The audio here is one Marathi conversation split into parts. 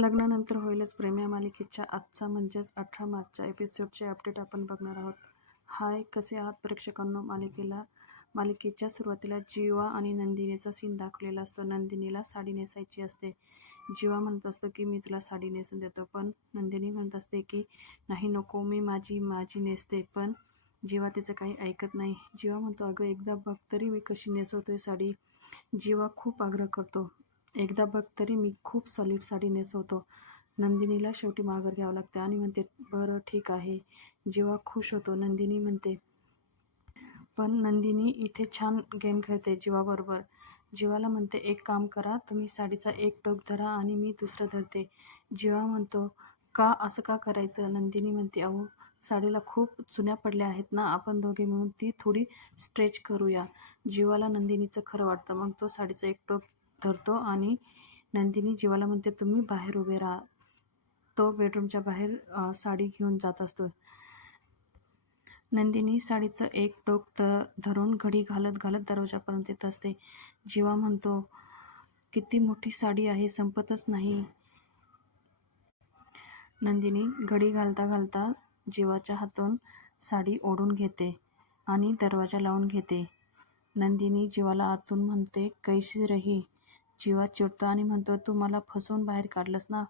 लग्नानंतर होईलच प्रेम या मालिकेच्या आजचा म्हणजेच 18 मार्चच्या एपिसोडचे अपडेट आपण बघणार आहोत. हाय, कसे आहात प्रेक्षकांनो? मालिकेच्या सुरुवातीला जीवा आणि नंदिनीचा सीन दाखवलेला असतो. नंदिनीला साडी नेसायची असते. जीवा म्हणत असतो की मी तुला साडी नेसून देतो, पण नंदिनी म्हणत असते की नाही नको, मी माझी नेसते. पण जीवा तिचं काही ऐकत नाही. जीवा म्हणतो अगं एकदा बघ तरी मी कशी नेसवतोय साडी. जीवा खूप आग्रह करतो, एकदा बघ तरी मी खूप सॉलिड साडी नेसवतो. नंदिनीला शेवटी माघार घ्यावं लागते आणि म्हणते बरं ठीक आहे. जीवा खुश होतो. नंदिनी म्हणते पण नंदिनी इथे छान गेम खेळते जीवाबरोबर. जीवाला म्हणते एक काम करा, तुम्ही साडीचा एक टोक धरा आणि मी दुसरं धरते. जीवा म्हणतो का, असं का करायचं? नंदिनी म्हणते अहो साडीला खूप चुन्या पडल्या आहेत ना, आपण दोघे मिळून ती थोडी स्ट्रेच करूया. जीवाला नंदिनीचं खरं वाटतं. मग तो साडीचा एक टोक धरतो आणि नंदिनी जीवाला म्हणते तुम्ही बाहेर उभे राहा. तो बेडरूमच्या बाहेर साडी घेऊन जात असतो. नंदिनी साडीचं एक टोक धरून घडी घालत घालत दरवाजापर्यंत येत असते. जीवा म्हणतो किती मोठी साडी आहे, संपतच नाही. नंदिनी घडी घालता घालता जीवाच्या हातून साडी ओढून घेते आणि दरवाजा लावून घेते. नंदिनी जीवाला आतून म्हणते कैसी रही. जीवा चिडतो आणि म्हणतो तू मला फसवून बाहेर काढलंस ना,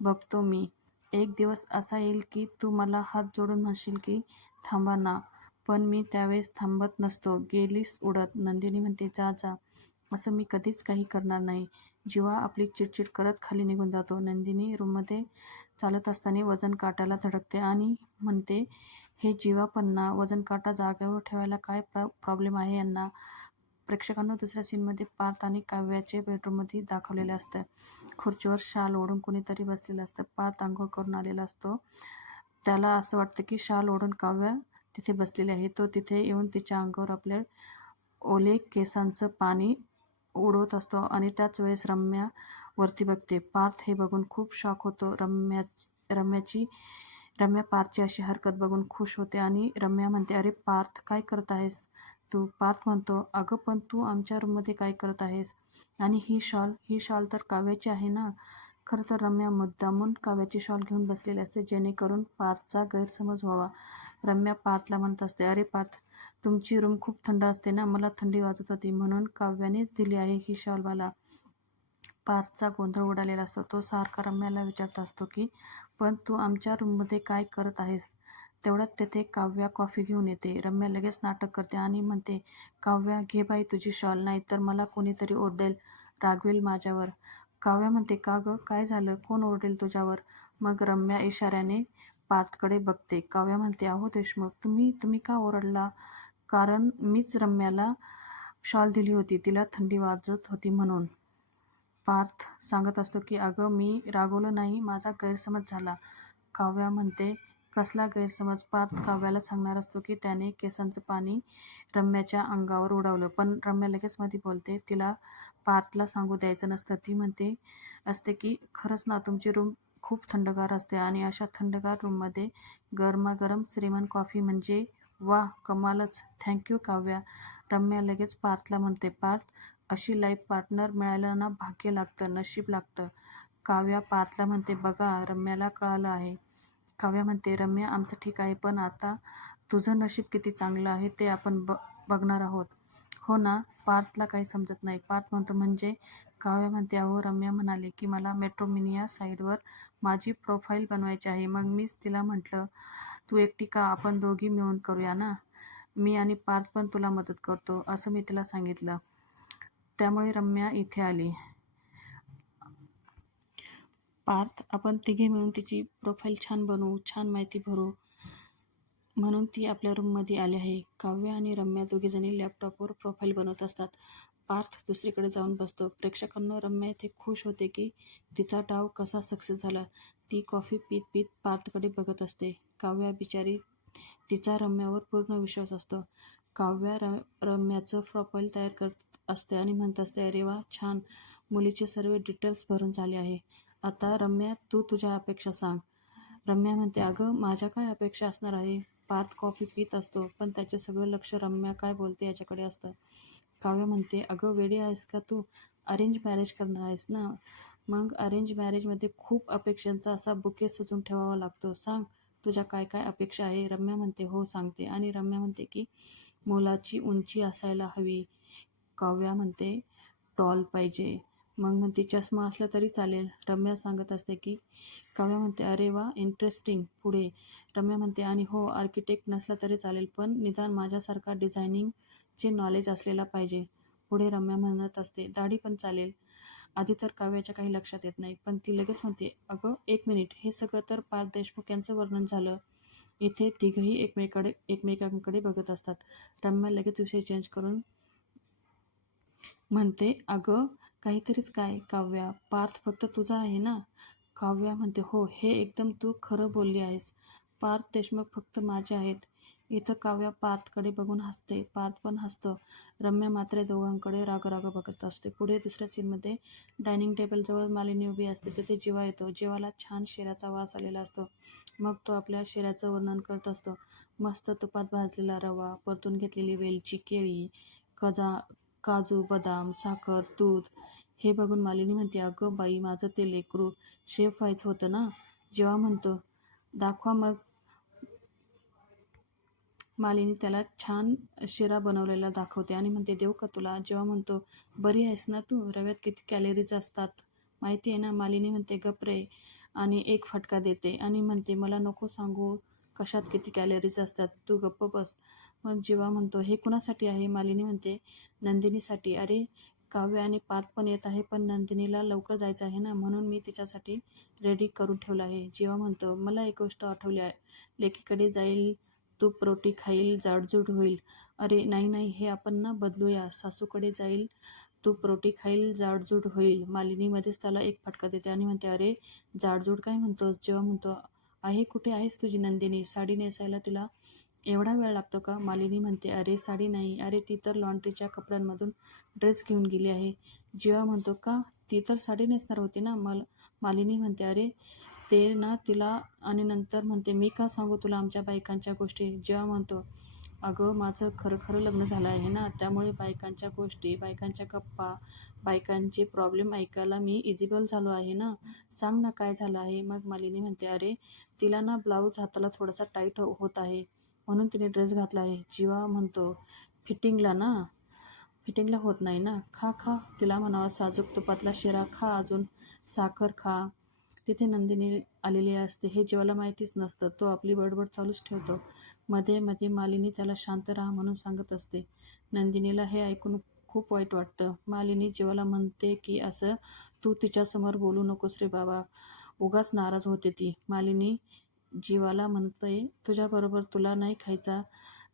बघतो मी. एक दिवस असा येईल की तू मला हात जोडून म्हणशील की थांबा ना, पण मी त्यावेळेस थांबत नसतो. गेलीस उडत. नंदिनी म्हणते जा जा, असं मी कधीच काही करणार नाही. जीवा आपली चिडचिड करत खाली निघून जातो. नंदिनी रूममध्ये चालत असताना वजन काट्याला धडकते आणि म्हणते हे जीवा पण ना, वजन काटा जागेवर ठेवायला काय प्रॉब्लेम आहे यांना. प्रेक्षकांना दुसऱ्या सीनमध्ये पार्थ आणि काव्याचे बेडरूममध्ये दाखवलेले असतं. खुर्चीवर शाल ओढून कोणीतरी बसलेलं असतं. पार्थ आंघोळ करून आलेला असतो. त्याला असं वाटतं की शाल ओढून काव्या तिथे बसलेली आहे. तो तिथे येऊन तिच्या अंगावर आपल्या ओले केसांचं पाणी उडवत असतो आणि त्याच वेळेस रम्या वरती बघते. पार्थ हे बघून खूप शॉक होतो. रम्या पार्थची अशी हरकत बघून खुश होते आणि रम्या म्हणते अरे पार्थ काय करत आहेस तू? पार्थ म्हणतो अगं पण तू आमच्या रूममध्ये काय करत आहेस? आणि ही शॉल तर काव्याची आहे ना. खरं तर रम्या मुद्दामून काव्याची शॉल घेऊन बसलेली असते जेणेकरून पार्थचा गैरसमज व्हावा. रम्या पार्थला म्हणत असते अरे पार्थ, तुमची रूम खूप थंड असते ना, मला थंडी वाजत होती म्हणून काव्यानेच दिली आहे ही शॉल मला. पार्थचा गोंधळ उडालेला असतो. तो सारखा रम्याला विचारत असतो की पण तू आमच्या रूममध्ये काय करत आहेस? तेवढ्यात तेथे काव्या कॉफी घेऊन येते. रम्या लगेच नाटक करते आणि म्हणते काव्या घे बाई तुझी शॉल, नाही तर मला कोणीतरी ओरडेल, रागवेल माझ्यावर. काव्या म्हणते का गं, काय झालं, कोण ओरडेल तुझ्यावर? मग रम्या इशाऱ्याने पार्थकडे बघते. काव्या म्हणते अहो देशमुख, तुम्ही का ओरडला? कारण मीच रम्याला शॉल दिली होती, तिला थंडी वाजत होती म्हणून. पार्थ सांगत असतो की अगं मी रागवलं नाही, माझा गैरसमज झाला. काव्या म्हणते कसला गैरसमज? पार्थ काव्याला सांगणार असतो की त्याने केसांचं पाणी रम्याच्या अंगावर उडवलं, पण रम्या लगेच मध्ये बोलते तिला पार्थला सांगू द्यायचं नसतं. ती म्हणते असते की खरंच ना, तुमची रूम खूप थंडगार असते आणि अशा थंडगार रूममध्ये गरमागरम श्रीमंत कॉफी म्हणजे वा, कमालच. थँक्यू काव्या. रम्या लगेच पार्थला म्हणते पार्थ, अशी लाईफ पार्टनर मिळायला ना भाग्य लागतं, नशीब लागतं. काव्या पार्थला म्हणते बघा रम्याला कळालं आहे. काव्या म्हणते रम्या आमचं ठीक आहे, पण आता तुझं नशीब किती चांगलं आहे ते आपण बघणार आहोत. हो ना. पार्थला काही समजत नाही. पार्थ म्हणतो म्हणजे? काव्या म्हणते अहो रम्या म्हणाली की मला मेट्रोमिनिया साईडवर माझी प्रोफाईल बनवायची आहे. मग मीच तिला म्हटलं तू एकटी का, आपण दोघी मिळून करूया ना, मी आणि पार्थ पण तुला मदत करतो, असं मी तिला सांगितलं. त्यामुळे रम्या इथे आली. पार्थ, आपण तिघे मिळून तिची प्रोफाईल छान बनवू, छान माहिती भरू, म्हणून ती आपल्या रूममध्ये आली आहे. काव्या आणि रम्या दोघीजणी लॅपटॉपवर प्रोफाईल बनवत असतात. पार्थ दुसरीकडे जाऊन बसतो. प्रेक्षकांना रम्या इथे खुश होते की तिचा डाव कसा सक्सेस झाला. ती कॉफी पीत पीत पार्थकडे बघत असते. काव्या बिचारी, तिचा रम्यावर पूर्ण विश्वास असतो. काव्या रम्याचं प्रोफाईल तयार करत असते आणि म्हणत असते अरे वा छान, मुलीचे सर्व डिटेल्स भरून झाले आहे. आता रम्या तू तुझ्या अपेक्षा सांग. रम्या म्हणते अगं माझ्या काय अपेक्षा असणार आहे? पार्थ कॉफी पीत असतो, पण त्याचे सगळं लक्ष रम्या काय बोलते याच्याकडे असतं. काव्या म्हणते अगं वेडी आहेस का तू? अरेंज मॅरेज करणार आहेस ना, मग अरेंज मॅरेजमध्ये खूप अपेक्षांचा असा बुके सजून ठेवावा लागतो. सांग तुझ्या काय काय अपेक्षा आहे? रम्या म्हणते हो सांगते. आणि रम्या म्हणते की मुलाची उंची असायला हवी. काव्या म्हणते टॉल पाहिजे. मग म्हणते चष्मा असला तरी चालेल. रम्या सांगत असते की काव्या म्हणते अरे वा इंटरेस्टिंग. पुढे रम्या म्हणते आणि हो आर्किटेक्ट नसला तरी चालेल पण निदान माझ्यासारखा डिझायनिंगचे नॉलेज असलेला पाहिजे. पुढे रम्या म्हणत असते दाढी पण चालेल. आधी तर काव्याच्या काही लक्षात येत नाही पण ती लगेच म्हणते अगं एक मिनिट, हे सगळं तर पार्थ देशमुख यांचं वर्णन झालं. इथे तिघही एकमेकांकडे बघत असतात. रम्या लगेच विषय चेंज करून म्हणते अगं काहीतरीच काय काव्या, पार्थ फक्त तुझा आहे ना? काव्या म्हणते हो हे एकदम तू खरं बोलली आहेस. पार्थ देशमुख फक्त माझे आहेत. इथं काव्या पार्थकडे बघून हसते. पार्थ पण हसतं. रम्या मात्र दोघांकडे राग बघत असते. पुढे दुसऱ्या सीनमध्ये डायनिंग टेबलजवळ मालिनी उभी असते. तिथे जीवा येतो. जीवाला छान शिऱ्याचा वास आलेला असतो. मग तो आपल्या शिऱ्याचं वर्णन करत असतो. मस्त तुपात भाजलेला रवा, परतून घेतलेली वेलची, केळी, काजू, बदाम, साखर, दूध. हे बघून मालिनी म्हणते अगं बाई माझं ते लेकरू शेफ व्हायचं होतं ना? जेव्हा म्हणतो दाखवा मग. मालिनी त्याला छान शिरा बनवलेला दाखवते आणि म्हणते देऊ का तुला? जेव्हा म्हणतो बरी आहेस ना तू? रव्यात किती कॅलरीज असतात माहिती आहे ना? मालिनी म्हणते गप रे आणि एक फटका देते आणि म्हणते मला नको सांगू कशात किती कॅलरीज असतात, तू गप्प बस. मग जेव्हा म्हणतो हे कुणासाठी आहे? मालिनी म्हणते नंदिनीसाठी. अरे काव्य आणि पार्थ पण येत आहे पण नंदिनीला लवकर जायचं आहे ना म्हणून मी तिच्यासाठी रेडी करून ठेवलं आहे. जेव्हा म्हणतो मला एक गोष्ट आठवली आहे, लेकीकडे जाईल तूप रोटी खाईल जाडजूड होईल. अरे नाही नाही हे आपण ना बदलूया. सासूकडे जाईल तूप रोटी खाईल जाडजूड होईल. मालिनी मध्येच त्याला एक फटका देते आणि म्हणते अरे जाडजूड काय म्हणतोस? जेव्हा म्हणतो आहे कुठे आहेस तुझी नंदिनी? साडी नेसायला तिला एवढा वेळ लागतो का? मालिनी म्हणते अरे साडी नाही, अरे ती तर लॉन्ड्रीच्या कपड्यांमधून ड्रेस घेऊन गेली आहे. जेव्हा म्हणतो का? ती तर साडी नेसणार होती ना? मालिनी म्हणते अरे ते ना तिला. आणि नंतर म्हणते मी का सांगू तुला आमच्या बायकांच्या गोष्टी? जेव्हा म्हणतो अगं माझं खरं खरं लग्न झालं आहे ना त्यामुळे बायकांच्या गोष्टी, बायकांच्या गप्पा, बायकांचे प्रॉब्लेम ऐकायला मी इजिबल झालो आहे ना. सांग ना काय झालं आहे? मग मालिनी म्हणते अरे तिला ना ब्लाऊज हाताला थोडासा टाईट होत आहे म्हणून तिने ड्रेस घातला आहे. जेव्हा म्हणतो फिटिंगला होत नाही ना? खा खा. तिला म्हणावा साजूक तुपातला शिरा खा, अजून साखर खा. तिथे नंदिनी आलेली असते हे जीवाला माहितीच नसतं. तो आपली बडबड चालूच ठेवतो. मध्ये मध्ये मालिनी त्याला शांत राहा म्हणून सांगत असते. नंदिनीला हे ऐकून खूप वाईट वाटतं. मालिनी जीवाला म्हणते की असं तू तिच्यासमोर बोलू नकोस रे बाबा, उगाच नाराज होते ती. मालिनी जीवाला म्हणते तुझ्याबरोबर तुला नाही खायचा,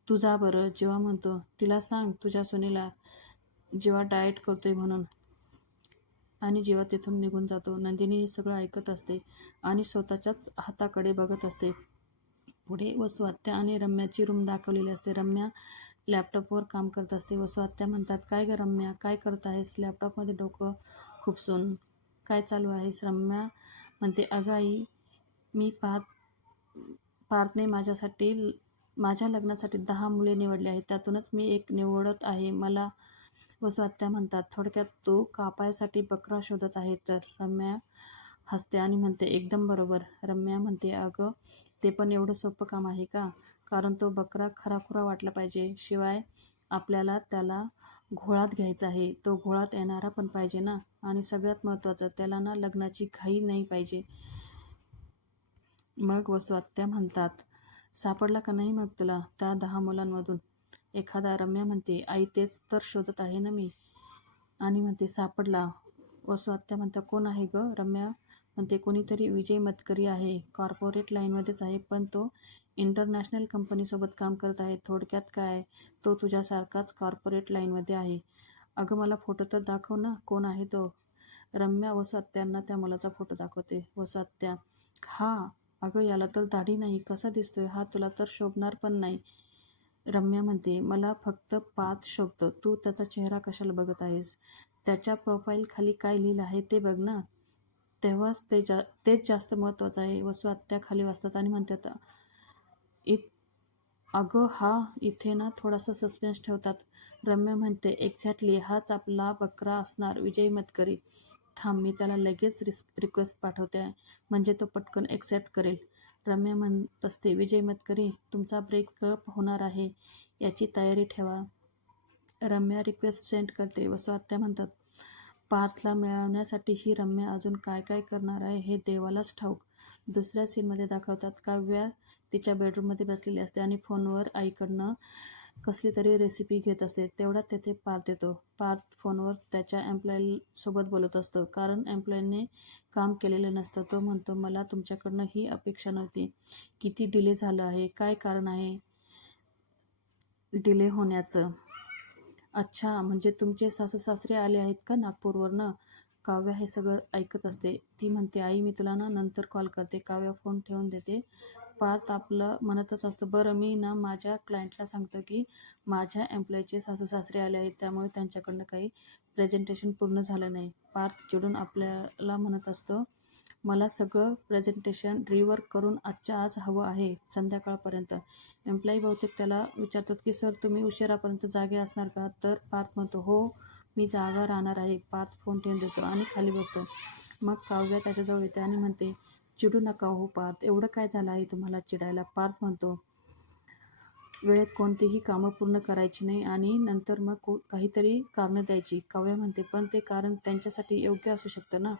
तू जा बरं. जेव्हा म्हणतो तिला सांग तुझ्या सुनेला जेव्हा डाएट करतोय म्हणून. आणि जेव्हा तिथून निघून जातो. नंदिनी हे सगळं ऐकत असते आणि स्वतःच्याच हाताकडे बघत असते. पुढे वसुआत्या आणि रम्याची रूम दाखवलेली असते. रम्या लॅपटॉपवर काम करत असते. वसुआत्या म्हणतात काय ग रम्या काय करत आहेस लॅपटॉपमध्ये डोकं खुपसून? काय चालू आहेस? रम्या म्हणते अगं आई मी पार्थने माझ्या लग्नासाठी 10 मुले निवडली आहेत, त्यातूनच मी एक निवडत आहे. मला वसुआत्या म्हणतात थोडक्यात तू कापायसाठी बकरा शोधत आहे तर? रम्या हसते आणि म्हणते एकदम बरोबर. रम्या म्हणते अगं ते पण एवढं सोपं काम आहे का? कारण तो बकरा खराखुरा वाटला पाहिजे. शिवाय आपल्याला त्याला घोळात घ्यायचा आहे. तो घोळात येणारा पण पाहिजे ना. आणि सगळ्यात महत्त्वाचं त्याला ना लग्नाची घाई नाही पाहिजे. मग वसुआत्या म्हणतात सापडला का नाही मग तुला त्या 10 मुलांमधून एखादा? रम्या म्हणते आई तेच तर शोधत आहे ना मी. आणि म्हणते सापडला. वसुआत्या म्हणतात कोण आहे ग? रम्या म्हणते कोणीतरी विजय मतकरी आहे. कॉर्पोरेट लाईनमध्येच आहे पण तो इंटरनॅशनल कंपनीसोबत काम करत आहे. थोडक्यात काय तो तुझ्यासारखाच कॉर्पोरेट लाईनमध्ये आहे. अगं मला फोटो तर दाखव ना, कोण आहे तो? रम्या वसुआत्यांना त्या मुलाचा फोटो दाखवते. वसुआत्या हा अगं याला तर दाढी नाही, कसा दिसतोय हा? तुला तर शोभणार पण नाही. रम्या म्हणते मला फक्त पार्थ शोभतो, तू त्याचा चेहरा कशाला बघत आहेस? त्याच्या प्रोफाईल खाली काय लिहिलं आहे ते बघ ना, तेव्हाच तेच जास्त महत्त्वाचं आहे. वसुआत्या खाली वाचतात आणि म्हणतात अगं हा. इथे ना थोडासा सस्पेन्स ठेवतात. रम्या म्हणते एक्झॅक्टली हाच आपला बकरा असणार, विजय मतकरी. थांब, मी त्याला लगेच रिक्वेस्ट पाठवते आहे, म्हणजे तो पटकन एक्सेप्ट करेल. रम्या म्हणत असते, विजय मतकरी, तुमचा ब्रेकअप होणार आहे, याची तयारी ठेवा. रम्या रिक्वेस्ट सेंड करते व स्वात्या म्हणतात, पार्थला मिळवण्यासाठी ही रम्या अजून काय काय करणार आहे हे देवालाच ठाऊक. दुसऱ्या सीनमध्ये दाखवतात, काव्या तिच्या बेडरूममध्ये बसलेली असते आणि फोनवर आईकडनं कसली तरी रेसिपी घेत असते. तेवढ्यात तेथे पार्थ येतो. पार्थ फोनवर त्याच्या एम्प्लॉईसोबत बोलत असतो, कारण एम्प्लॉईने काम केलेलं नसतं. तो म्हणतो, मला तुमच्याकडनं ही अपेक्षा नव्हती. किती डिले झालं आहे, काय कारण आहे डिले होण्याचं? अच्छा, म्हणजे तुमचे सासू सासरे आले आहेत का नागपूरवरनं? काव्या हे सगळं ऐकत असते. ती म्हणते, आई मी तुला ना नंतर कॉल करते. काव्या फोन ठेवून देते. पार्थ आपलं म्हणतच असतं, बरं मी ना माझ्या क्लायंटला सांगतो की माझ्या एम्प्लॉईचे सासू सासरे आले आहेत, त्यामुळे त्यांच्याकडनं काही प्रेझेंटेशन पूर्ण झालं नाही. पार्थ चिडून आपल्याला म्हणत असतो, मला सगळं प्रेझेंटेशन रिवर्क करून आजच्या आज हवं आहे, संध्याकाळपर्यंत. एम्प्लॉई बहुतेक त्याला विचारतात की सर तुम्ही उशिरापर्यंत जागे असणार का? तर पार्थ म्हणतो, हो मी जागा राहणार आहे. पार्थ फोन ठेवून देतो आणि खाली बसतो. मग काव्या त्याच्याजवळ येते आणि म्हणते, चिडू नका हो पार्थ, एवढं काय झालं आहे तुम्हाला चिडायला? पार्थ म्हणतो, वेळेत कोणतीही कामं पूर्ण करायची नाही आणि नंतर मग काहीतरी कारणं द्यायची. काव्या म्हणते, पण ते कारण त्यांच्यासाठी योग्य असू शकतं ना?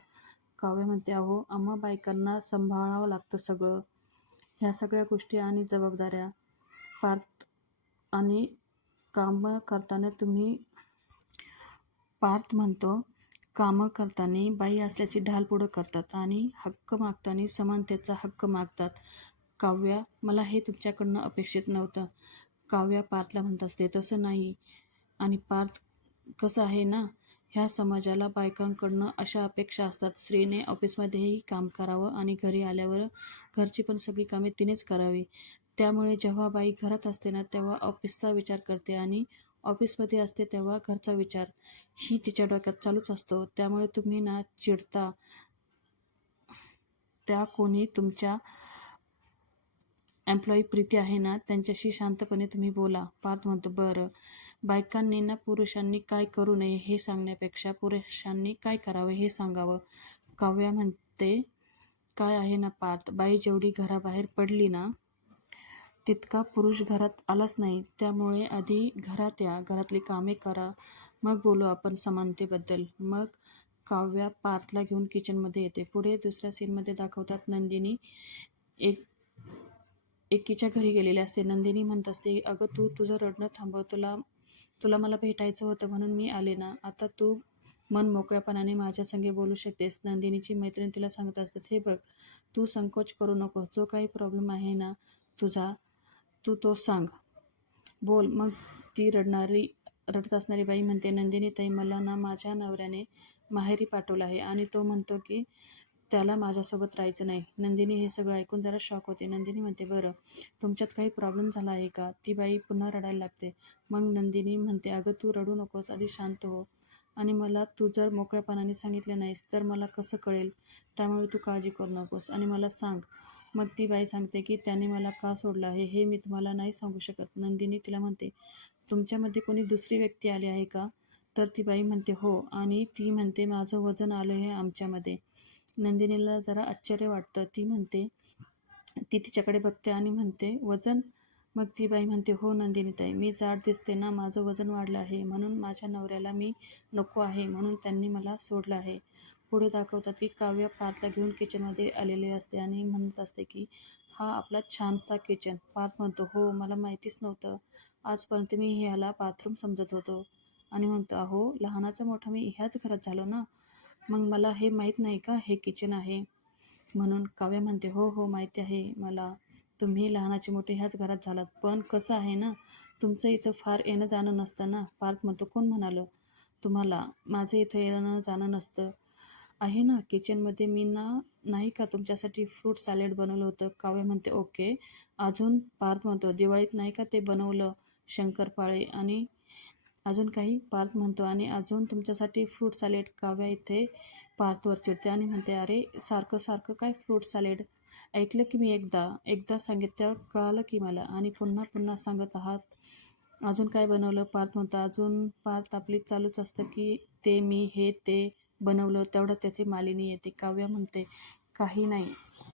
काव्या म्हणते, अहो आम्हा बायकांना सांभाळावं लागतं सगळं, ह्या सगळ्या गोष्टी आणि जबाबदाऱ्या. पार्थ आणि कामं करताना तुम्ही पार्थ म्हणतो, कामं करताना बाई असल्याची ढालपुडं करतात आणि हक्क मागताना समानतेचा हक्क मागतात. काव्या, मला हे तुमच्याकडनं अपेक्षित नव्हतं. काव्या पार्थला म्हणत असते, तसं नाही. आणि पार्थ, कसं आहे ना, ह्या समाजाला बायकांकडनं अशा अपेक्षा असतात, स्त्रीने ऑफिसमध्येही काम करावं आणि घरी आल्यावर घरची पण सगळी कामे तिनेच करावी. त्यामुळे जेव्हा बाई घरात असते ना तेव्हा ऑफिसचा विचार करते आणि ऑफिसमध्ये असते तेव्हा घरचा विचार ही तिच्या डोक्यात चालूच असतो. त्यामुळे तुम्ही ना चिडता त्या कोणी तुमच्या एम्प्लॉई प्रीती आहे ना त्यांच्याशी शांतपणे तुम्ही बोला. पार्थ म्हणतो, बरं, बायकांनी ना पुरुषांनी काय करू नये हे सांगण्यापेक्षा पुरुषांनी काय करावं हे सांगावं. काव्या म्हणते, काय आहे ना पार्थ, बाई जेवढी घराबाहेर पडली ना तितका पुरुष घरात आलाच नाही. त्यामुळे आधी घरात या, घरातली कामे करा, मग बोलू आपण समानतेबद्दल. मग काव्या पार्थला घेऊन किचनमध्ये येते. पुढे दुसऱ्या सीनमध्ये दाखवतात, नंदिनी एकीच्या घरी गेलेली असते. नंदिनी म्हणत असते, अगं तू तुझं रडणं थांबव, तुला तुला मला भेटायचं होतं म्हणून मी आले ना, आता तू मन मोकळ्यापणाने माझ्या संगे बोलू शकतेस. नंदिनीची मैत्रीण तिला सांगत असतात, हे बघ, तू संकोच करू नकोस, जो काही प्रॉब्लेम आहे ना तुझा तू तो सांग, बोल. मग ती रडत असणारी बाई म्हणते, नंदिनी ताई, मला ना माझ्या नवऱ्याने माहेरी पाठवलं आहे आणि तो म्हणतो की त्याला माझ्यासोबत राहायचं नाही. नंदिनी हे सगळं ऐकून जरा शॉक होते. नंदिनी म्हणते, बरं तुमच्यात काही प्रॉब्लेम झाला आहे का? ती बाई पुन्हा रडायला लागते. मग नंदिनी म्हणते, अगं तू रडू नकोस, आधी शांत हो, आणि मला तू जर मोकळ्यापणाने सांगितलं नाहीस तर मला कसं कळेल? त्यामुळे तू काळजी करू नकोस आणि मला सांग. मग ती बाई सांगते की त्याने मला का सोडलं आहे हे मी तुम्हाला नाही सांगू शकत. नंदिनी तिला म्हणते, तुमच्यामध्ये कोणी दुसरी व्यक्ती आली आहे का? तर ती बाई म्हणते, हो, आणि ती म्हणते, माझं वजन आलं आहे आमच्यामध्ये. नंदिनीला जरा आश्चर्य वाटतं. ती तिच्याकडे बघते आणि म्हणते, वजन? मग ती बाई म्हणते, हो नंदिनीताई, मी जाड दिसते ना, माझं वजन वाढलं आहे, म्हणून माझ्या नवऱ्याला मी नको आहे, म्हणून त्यांनी मला सोडलं आहे. पुढे दाखवतात की काव्य पार्थला घेऊन किचनमध्ये आलेले असते आणि म्हणत असते की हा आपला छानसा किचन. पार्थ म्हणतो, हो मला माहितीच नव्हतं, आजपर्यंत मी ह्याला बाथरूम समजत होतो. आणि म्हणतो, अहो लहानाचा मोठा मी ह्याच घरात झालो ना, मग मला हे माहीत नाही का हे किचन आहे म्हणून? काव्या म्हणते, हो हो माहिती आहे मला, तुम्ही लहानाचे मोठे ह्याच घरात झालात, पण कसं आहे ना, तुमचं इथं फार येणं जाणं नसतं ना. पार्थ म्हणतो, कोण म्हणालं तुम्हाला माझं इथं येणं जाणं नसतं? आहे ना, किचनमध्ये मी ना नाही का तुमच्यासाठी फ्रूट सॅलेड बनवलं होतं. काव्या म्हणते, ओके, अजून? पार्थ म्हणतो, दिवाळीत नाही का ते बनवलं शंकरपाळे, आणि अजून काही? पार्थ म्हणतो, आणि अजून तुमच्यासाठी फ्रूट सॅलेड. काव्या इथे पार्थवर चिडते आणि म्हणते, अरे सारखं सारखं काय फ्रूट सॅलेड? ऐकलं की मी एकदा सांगितल्यावर कळालं की मला, आणि पुन्हा पुन्हा सांगत आहात. अजून काय बनवलं? पार्थ म्हणतो, अजून? पार्थ आपली चालूच असतं की ते मी हे ते बनवलं तेवढं त्याची मालिनी येते. काव्या म्हणते, काही नाही,